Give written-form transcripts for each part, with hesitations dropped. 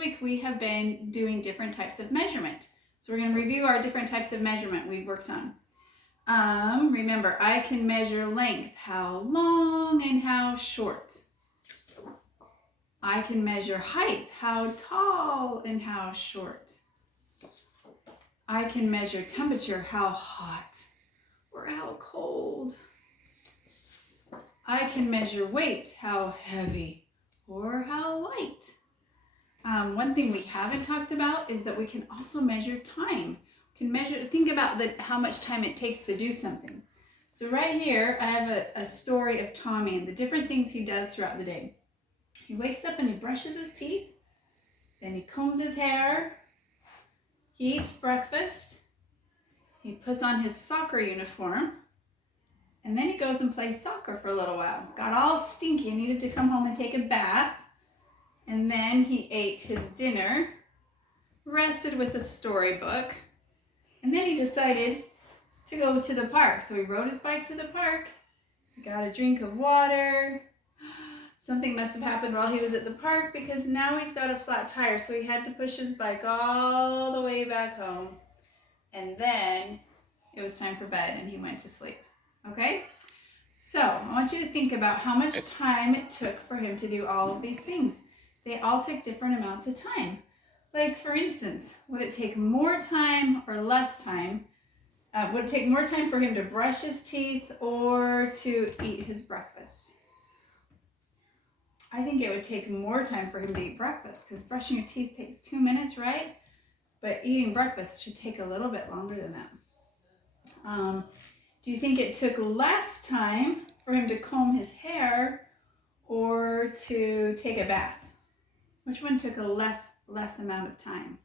week we have been doing different types of measurement. So we're going to review our different types of measurement we've worked on. Remember, I can measure length, how long and how short. I can measure height, how tall and how short. I can measure temperature, how hot or how cold. I can measure weight, how heavy or how light. One thing we haven't talked about is that we can also measure time. We can measure, think about how much time it takes to do something. So right here, I have a story of Tommy and the different things he does throughout the day. He wakes up and he brushes his teeth, then he combs his hair, he eats breakfast, he puts on his soccer uniform, and then he goes and plays soccer for a little while. Got all stinky, needed to come home and take a bath. And then he ate his dinner, rested with a storybook, and then he decided to go to the park. So he rode his bike to the park, got a drink of water. Something must have happened while he was at the park because now he's got a flat tire. So he had to push his bike all the way back home. And then it was time for bed and he went to sleep. Okay? So I want you to think about how much time it took for him to do all of these things. They all take different amounts of time. Like, for instance, would it take more time or less time? Would it take more time for him to brush his teeth or to eat his breakfast? I think it would take more time for him to eat breakfast because brushing your teeth takes 2 minutes, right? But eating breakfast should take a little bit longer than that. Do you think it took less time for him to comb his hair or to take a bath? Which one took a less amount of time?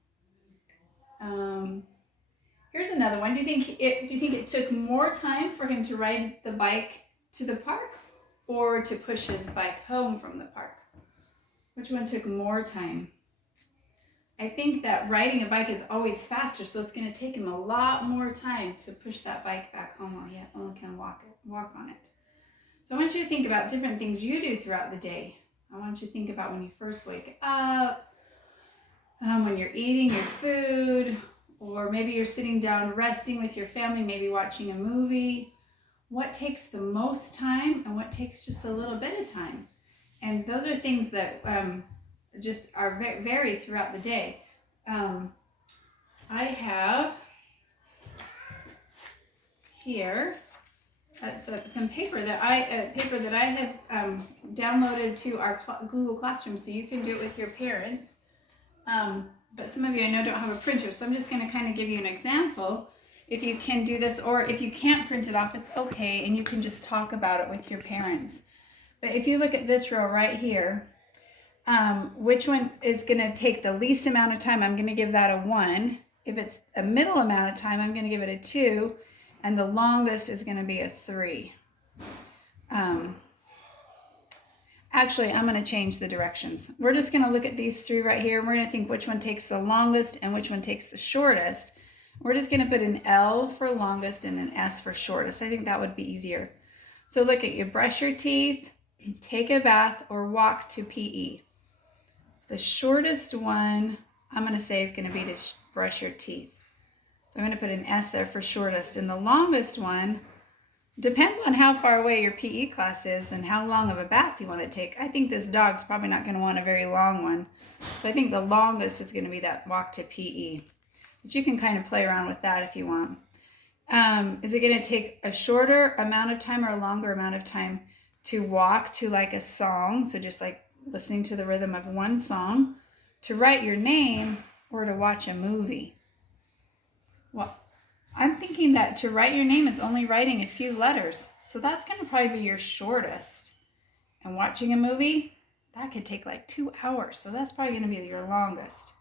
Here's another one. Do you think it took more time for him to ride the bike to the park or to push his bike home from the park? Which one took more time? I think that riding a bike is always faster, so it's going to take him a lot more time to push that bike back home while he only can walk on it. So I want you to think about different things you do throughout the day. I want you to think about when you first wake up, when you're eating your food, or maybe you're sitting down resting with your family, maybe watching a movie. What takes the most time and what takes just a little bit of time? And those are things that just are vary throughout the day. I have here some paper that I have downloaded to our Google Classroom, so you can do it with your parents. But some of you I know don't have a printer, so I'm just going to kind of give you an example. If you can do this, or if you can't print it off, it's okay, and you can just talk about it with your parents. But if you look at this row right here, which one is going to take the least amount of time? I'm going to give that a 1. If it's a middle amount of time, I'm going to give it a 2. And the longest is going to be a 3. Actually, I'm going to change the directions. We're just going to look at these 3 right here. And we're going to think which one takes the longest and which one takes the shortest. We're just going to put an L for longest and an S for shortest. I think that would be easier. So look at you, brush your teeth, take a bath, or walk to PE. The shortest one, I'm going to say, is going to be to brush your teeth. So I'm going to put an S there for shortest. And the longest one depends on how far away your PE class is and how long of a bath you want to take. I think this dog's probably not going to want a very long one. So I think the longest is going to be that walk to PE. But you can kind of play around with that if you want. Is it going to take a shorter amount of time or a longer amount of time to walk to like a song? So just like listening to the rhythm of one song, to write your name, or to watch a movie? Well, I'm thinking that to write your name is only writing a few letters. So that's going to probably be your shortest. And watching a movie, that could take like 2 hours. So that's probably going to be your longest.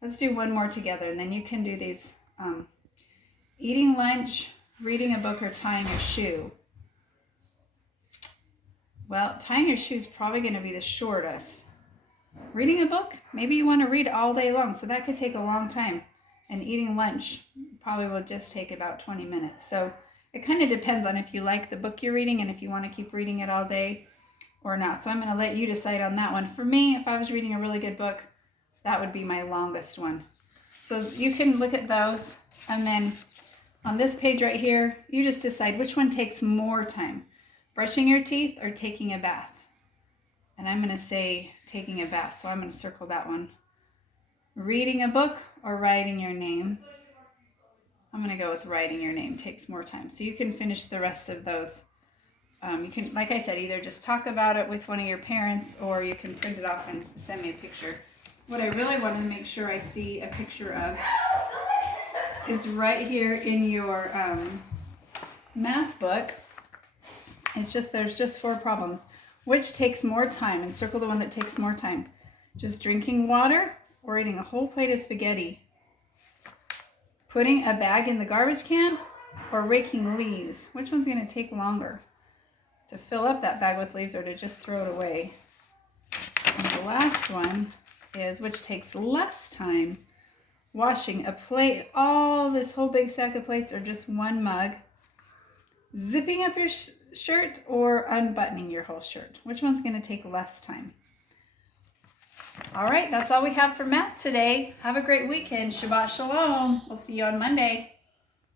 Let's do one more together, and then you can do these. Eating lunch, reading a book, or tying your shoe. Well, tying your shoe is probably going to be the shortest. Reading a book, maybe you want to read all day long, so that could take a long time. And eating lunch probably will just take about 20 minutes. So it kind of depends on if you like the book you're reading and if you want to keep reading it all day or not. So I'm going to let you decide on that one. For me, if I was reading a really good book, That would be my longest one. So you can look at those, and then on this page right here, you just decide which one takes more time, brushing your teeth or taking a bath. And I'm going to say taking a bath, so I'm going to circle that one. Reading a book or writing your name. I'm going to go with writing your name, takes more time. So you can finish the rest of those. You can, like I said, either just talk about it with one of your parents, or you can print it off and send me a picture. What I really want to make sure I see a picture of is right here in your math book. It's just, there's just 4 problems. Which takes more time? And circle the one that takes more time. Just drinking water or eating a whole plate of spaghetti. Putting a bag in the garbage can or raking leaves. Which one's going to take longer? To fill up that bag with leaves or to just throw it away? And the last one is which takes less time? Washing a plate, all this whole big stack of plates, or just one mug? Zipping up your shirt or unbuttoning your whole shirt? Which one's going to take less time? All right, that's all we have for math today. Have a great weekend. Shabbat Shalom. We'll see you on Monday.